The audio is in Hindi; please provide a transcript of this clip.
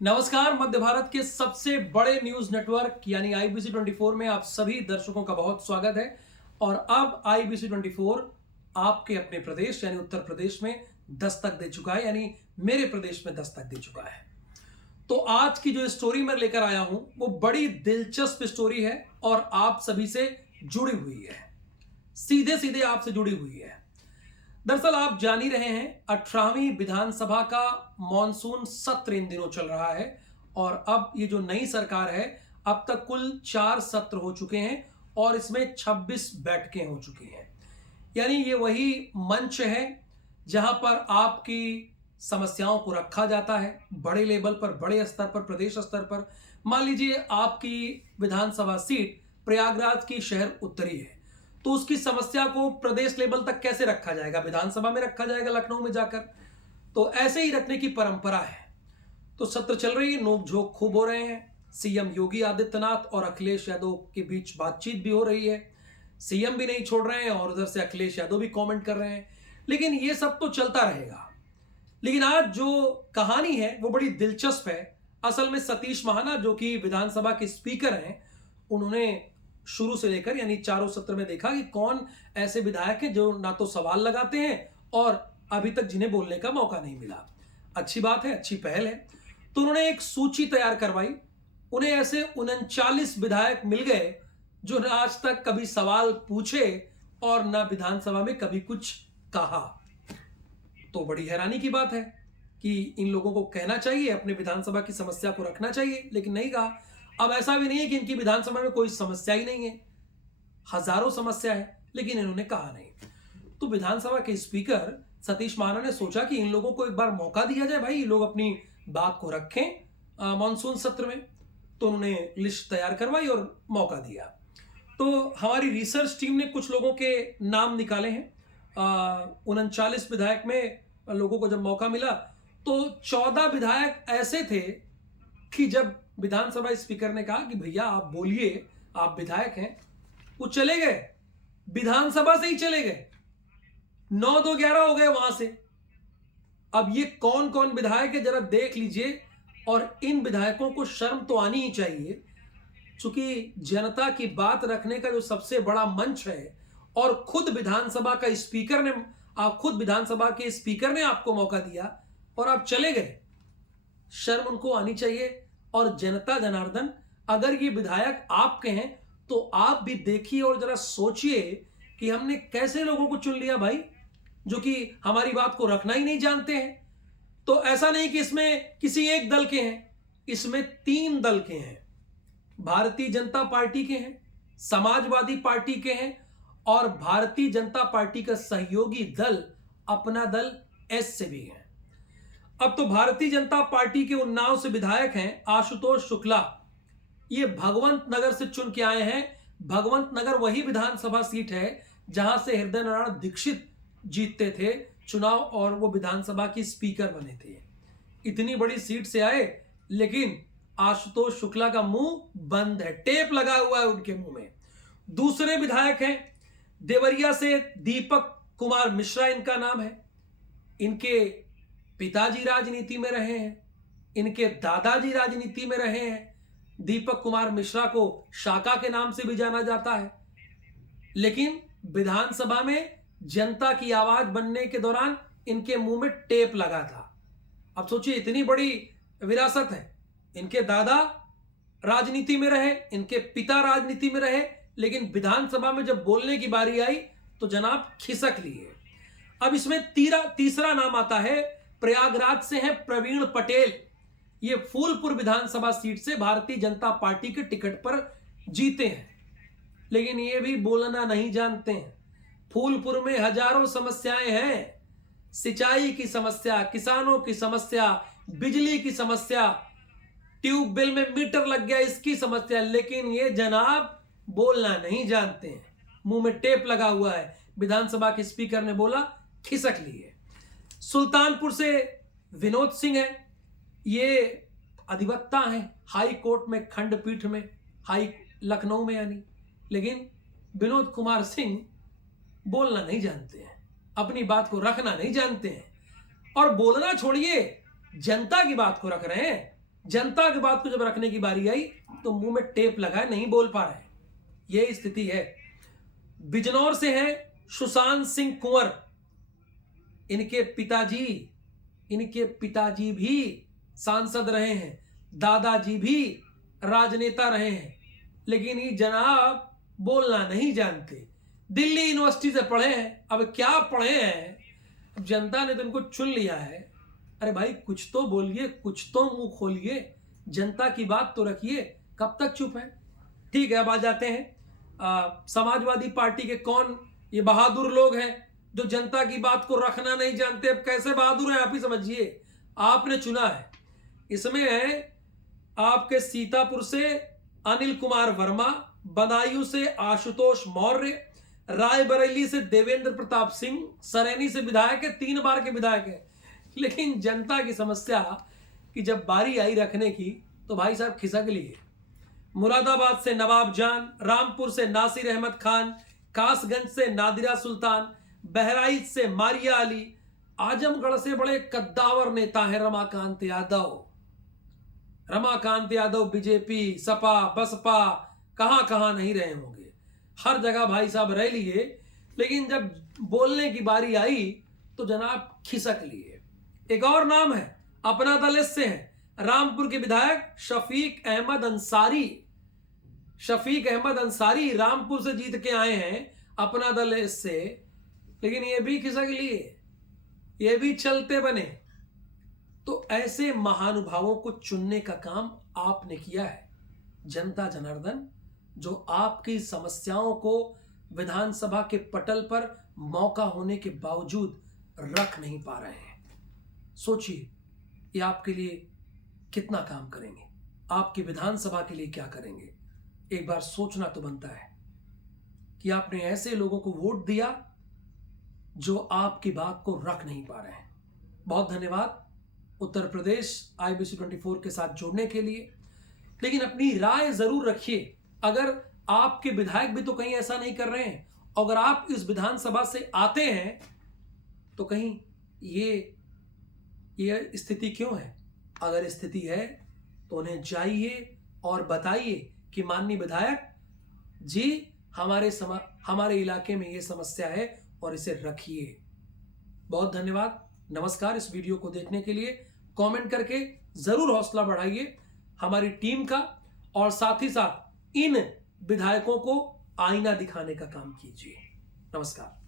नमस्कार। मध्य भारत के सबसे बड़े न्यूज नेटवर्क यानी आईबीसी 24 में आप सभी दर्शकों का बहुत स्वागत है। और अब आईबीसी 24 आपके अपने प्रदेश यानी उत्तर प्रदेश में दस्तक दे चुका है, यानी मेरे प्रदेश में दस्तक दे चुका है। तो आज की जो स्टोरी मैं लेकर आया हूं वो बड़ी दिलचस्प स्टोरी है और आप सभी से जुड़ी हुई है, सीधे सीधे आपसे जुड़ी हुई है। दरअसल आप जान ही रहे हैं 18वीं विधानसभा का मॉनसून सत्र इन दिनों चल रहा है और अब ये जो नई सरकार है अब तक कुल 4 सत्र हो चुके हैं और इसमें 26 बैठकें हो चुकी हैं। यानी ये वही मंच है जहां पर आपकी समस्याओं को रखा जाता है बड़े लेवल पर, बड़े स्तर पर, प्रदेश स्तर पर। मान लीजिए आपकी विधानसभा सीट प्रयागराज की शहर उत्तरी है, तो उसकी समस्या को प्रदेश लेवल तक कैसे रखा जाएगा? विधानसभा में रखा जाएगा, लखनऊ में जाकर। तो ऐसे ही रखने की परंपरा है। तो सत्र चल रही है, नोक-झोंक खूब हो रहे हैं। सीएम योगी आदित्यनाथ और अखिलेश यादव के बीच बातचीत भी हो रही है। सीएम भी नहीं छोड़ रहे हैं और उधर से अखिलेश यादव भी कमेंट कर रहे हैं। लेकिन ये सब तो चलता रहेगा। लेकिन आज जो कहानी है वो बड़ी दिलचस्प है। असल में सतीश महाना जो कि विधानसभा के स्पीकर हैं, उन्होंने शुरू से लेकर यानी चारों सत्र में देखा कि कौन ऐसे विधायक हैं जो ना तो सवाल लगाते हैं और अभी तक जिन्हें बोलने का मौका नहीं मिला। अच्छी बात है, अच्छी पहल है। तो उन्होंने एक सूची तैयार करवाई। उन्हें ऐसे 39 विधायक मिल गए जो ना आज तक कभी सवाल पूछे और ना विधानसभा में कभी कुछ कहा। तो बड़ी हैरानी की बात है कि इन लोगों को कहना चाहिए, अपने विधानसभा की समस्या को रखना चाहिए, लेकिन नहीं कहा। अब ऐसा भी नहीं है कि इनकी विधानसभा में कोई समस्या ही नहीं है, हजारों समस्या है, लेकिन इन्होंने कहा नहीं। तो विधानसभा के स्पीकर सतीश महाना ने सोचा कि इन लोगों को एक बार मौका दिया जाए, भाई ये लोग अपनी बात को रखें मॉनसून सत्र में। तो उन्होंने लिस्ट तैयार करवाई और मौका दिया। तो हमारी रिसर्च टीम ने कुछ लोगों के नाम निकाले हैं। 39 विधायक में लोगों को जब मौका मिला तो 14 विधायक ऐसे थे कि जब विधानसभा स्पीकर ने कहा कि भैया आप बोलिए, आप विधायक हैं, वो चले गए, विधानसभा से ही चले गए। 9-2-11 हो गए वहां से। अब ये कौन कौन विधायक है जरा देख लीजिए। और इन विधायकों को शर्म तो आनी ही चाहिए, क्योंकि जनता की बात रखने का जो सबसे बड़ा मंच है और खुद विधानसभा का स्पीकर ने, आप खुद विधानसभा के स्पीकर ने आपको मौका दिया और आप चले गए। शर्म उनको आनी चाहिए। और जनता जनार्दन, अगर ये विधायक आपके हैं तो आप भी देखिए और जरा सोचिए कि हमने कैसे लोगों को चुन लिया भाई, जो कि हमारी बात को रखना ही नहीं जानते हैं। तो ऐसा नहीं कि इसमें किसी एक दल के हैं, इसमें 3 दल के हैं। भारतीय जनता पार्टी के हैं, समाजवादी पार्टी के हैं और भारतीय जनता पार्टी का सहयोगी दल अपना दल एस से भी है। अब तो भारतीय जनता पार्टी के उन्नाव से विधायक हैं आशुतोष शुक्ला। ये भगवंत नगर से चुन के आए हैं। भगवंत नगर वही विधानसभा सीट है जहां से हृदय नारायण दीक्षित जीतते थे चुनाव और वो विधानसभा की स्पीकर बने थे। इतनी बड़ी सीट से आए, लेकिन आशुतोष शुक्ला का मुंह बंद है, टेप लगा हुआ है उनके मुंह में। दूसरे विधायक हैं देवरिया से दीपक कुमार मिश्रा, इनका नाम है। इनके पिताजी राजनीति में रहे हैं, इनके दादाजी राजनीति में रहे हैं। दीपक कुमार मिश्रा को शाका के नाम से भी जाना जाता है। लेकिन विधानसभा में जनता की आवाज बनने के दौरान इनके मुंह में टेप लगा था। अब सोचिए, इतनी बड़ी विरासत है। इनके दादा राजनीति में रहे, इनके पिता राजनीति में रहे, लेकिन विधानसभा में जब बोलने की बारी आई तो जनाब खिसक लिए। अब इसमें तीसरा नाम आता है, प्रयागराज से हैं प्रवीण पटेल। ये फूलपुर विधानसभा सीट से भारतीय जनता पार्टी के टिकट पर जीते हैं, लेकिन ये भी बोलना नहीं जानते हैं। फूलपुर में हजारों समस्याएं हैं, सिंचाई की समस्या, किसानों की समस्या, बिजली की समस्या, ट्यूबवेल में मीटर लग गया इसकी समस्या, लेकिन ये जनाब बोलना नहीं जानते हैं। मुंह में टेप लगा हुआ है। विधानसभा के स्पीकर ने बोला, खिसक लिए। सुल्तानपुर से विनोद सिंह है। ये अधिवक्ता हैं हाई कोर्ट में, खंडपीठ में, लखनऊ में यानी। लेकिन विनोद कुमार सिंह बोलना नहीं जानते हैं, अपनी बात को रखना नहीं जानते हैं। और बोलना छोड़िए, जनता की बात को रख रहे हैं। जनता की बात को जब रखने की बारी आई तो मुंह में टेप लगाए, नहीं बोल पा रहे। यह स्थिति है। बिजनौर से हैं सुशांत सिंह कुंवर। इनके पिताजी भी सांसद रहे हैं, दादाजी भी राजनेता रहे हैं, लेकिन ये जनाब बोलना नहीं जानते। दिल्ली यूनिवर्सिटी से पढ़े हैं। अब क्या पढ़े हैं, अब जनता ने तो इनको चुन लिया है। अरे भाई कुछ तो बोलिए, कुछ तो मुंह खोलिए, जनता की बात तो रखिए। कब तक चुप है? ठीक है, अब आ जाते हैं समाजवादी पार्टी के कौन ये बहादुर लोग हैं जो जनता की बात को रखना नहीं जानते। अब कैसे बहादुर हैं आप ही समझिए। आपने चुना है, इसमें है आपके सीतापुर से अनिल कुमार वर्मा, बदायूं से आशुतोष मौर्य, रायबरेली से देवेंद्र प्रताप सिंह, सरेनी से विधायक है, 3 बार के विधायक है। लेकिन जनता की समस्या कि जब बारी आई रखने की तो भाई साहब खिसक लिए। मुरादाबाद से नवाब जान, रामपुर से नासिर अहमद खान, कासगंज से नादिरा सुल्तान, बहराइच से मारिया अली, आजमगढ़ से बड़े कद्दावर नेता हैं रमाकांत यादव बीजेपी, सपा, बसपा, कहां कहां नहीं रहे होंगे, हर जगह भाई साहब रह लिए। लेकिन जब बोलने की बारी आई तो जनाब खिसक लिए। एक और नाम है, अपना दल से है, रामपुर के विधायक शफीक अहमद अंसारी रामपुर से जीत के आए हैं अपना दल से, लेकिन ये भी खिसक लिए, ये भी चलते बने। तो ऐसे महानुभावों को चुनने का काम आपने किया है। जनता जनार्दन जो आपकी समस्याओं को विधानसभा के पटल पर मौका होने के बावजूद रख नहीं पा रहे हैं। सोचिए ये आपके लिए कितना काम करेंगे, आपकी विधानसभा के लिए क्या करेंगे। एक बार सोचना तो बनता है कि आपने ऐसे लोगों को वोट दिया जो आपकी बात को रख नहीं पा रहे हैं। बहुत धन्यवाद उत्तर प्रदेश IBC 24 के साथ जुड़ने के लिए। लेकिन अपनी राय जरूर रखिए। अगर आपके विधायक भी तो कहीं ऐसा नहीं कर रहे हैं, अगर आप इस विधानसभा से आते हैं तो कहीं ये स्थिति क्यों है? अगर स्थिति है तो उन्हें जाइए और बताइए कि माननीय विधायक जी हमारे इलाके में ये समस्या है और इसे रखिए। बहुत धन्यवाद, नमस्कार। इस वीडियो को देखने के लिए कमेंट करके जरूर हौसला बढ़ाइए हमारी टीम का, और साथ ही साथ इन विधायकों को आईना दिखाने का काम कीजिए। नमस्कार।